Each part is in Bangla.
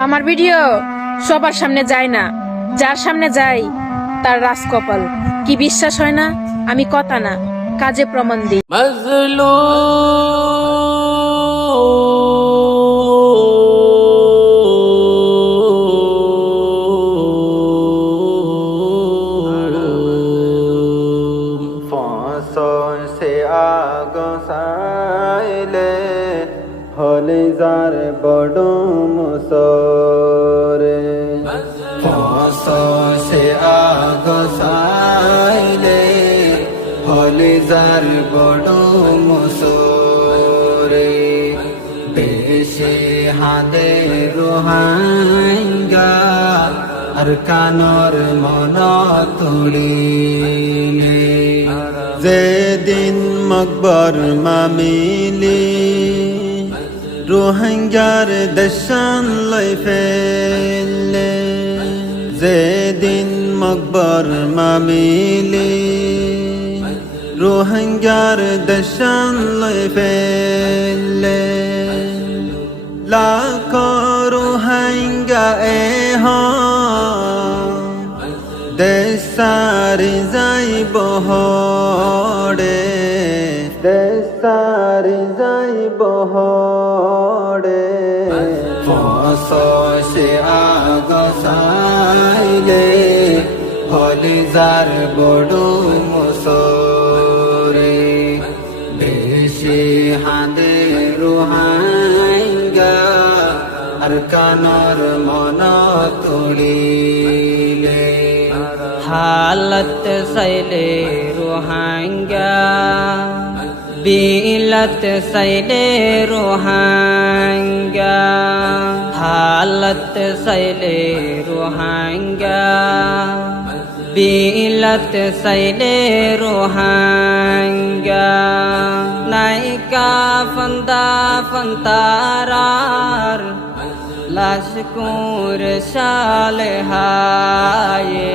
আমার ভিডিও সবার সামনে যায় না, যার সামনে যায় তার রাজকপাল। কি বিশ্বাস হয় না? আমি কথা না, কাজে প্রমাণ দিই। से आग साइले हले जार बड़ो मुसोरे से आग साइले हले जार बड़ो मुसोरे बेशे हादे रोहांगा আর কানর মন তুলিলে যেদিন মকবর মামিলি রোহিঙ্গার দেশান লাই ফেলে যেদিন মকবর মামিলি রোহিঙ্গার দেশান লাই ফেলে লাখো রোহিঙ্গা দেশারি যাইব হড়ে দেশারি যাইব হড়ে সে আগ সাইলে হলি যার বড় মুসরে বেশি হাঁদে রোহাঙ্গা আর কানর মন তুলিলে हालत सैले रोहिंग्या बिलत सैले रोहिंग्या हालत सैले रोहिंग्या बिलत सैले रोहिंग्या नायका फंदा फंतारार लाशकुर शाले हाये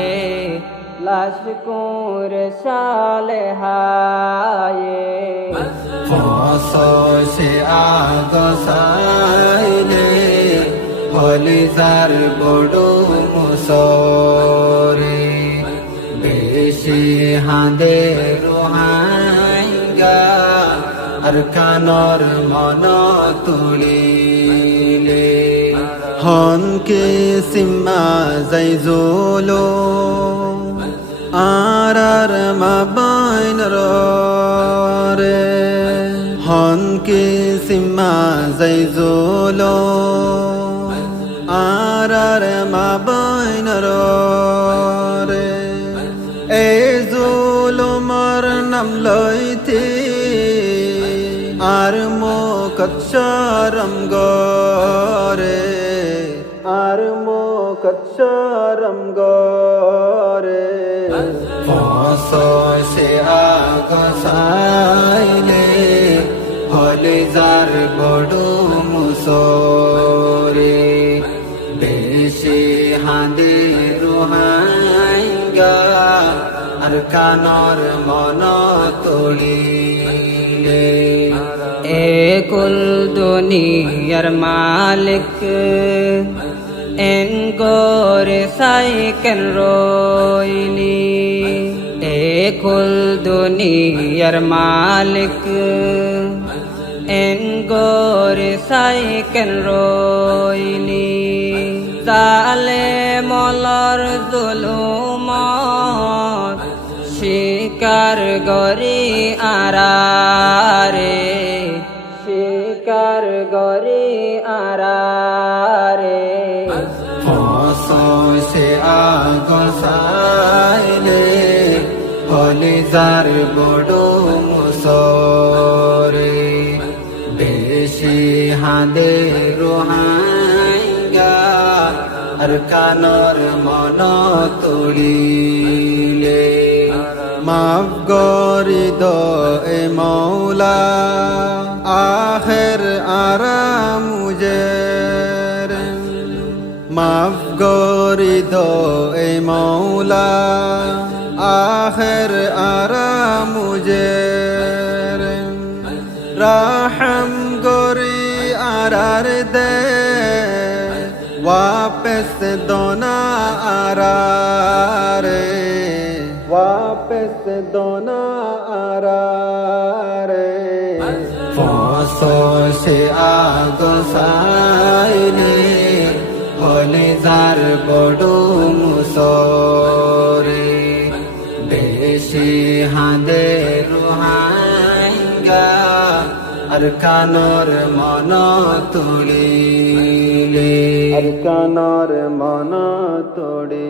लाशकुर शाले हाये से आग साइले हली जार बड़ो मुसोरे बेशी हादे रोहांगा আর কানর মন তুলিলে হনকে সিম্মা যাই জোলো আর মা বাইন রে হনকে সিম্মা যাই জোলো আর মা বাইন রে এই জোলো মার নাম লইতে আর মোকত শরম গরে আর মোকত শরম গরে সে আগ সাইলে হলে যার বড় মুসরে বেশি হাঁদে রোহাঙ্গা আর কানর মন তুলিলে कुल दुनियर मालिक एंगोर साइकन रोइली कुल दुनियर मालिक एंगोर साइकन रोइली साले मलर जुलुमत शिकार गरी आरारे शिकार गरी आरारे से आग साइले हली जार बड़ो मुसरे बेशी हादे रोहांगा আর কানর মন তুলিলে মাফ গরি দে মৌলা আখের আরাম মুঝে মাফ গরি দে মৌলা আখের আরাম মুঝে রাহম গরি আরার দে वापस दोना आरारे वापस दोना आरारे ফসে আগসাইনে হলে যার বড় মুসরে বেশি হাঁদে রুহাঙ্গা আর কানর মন তুলিলে আর কানর মন তোড়ে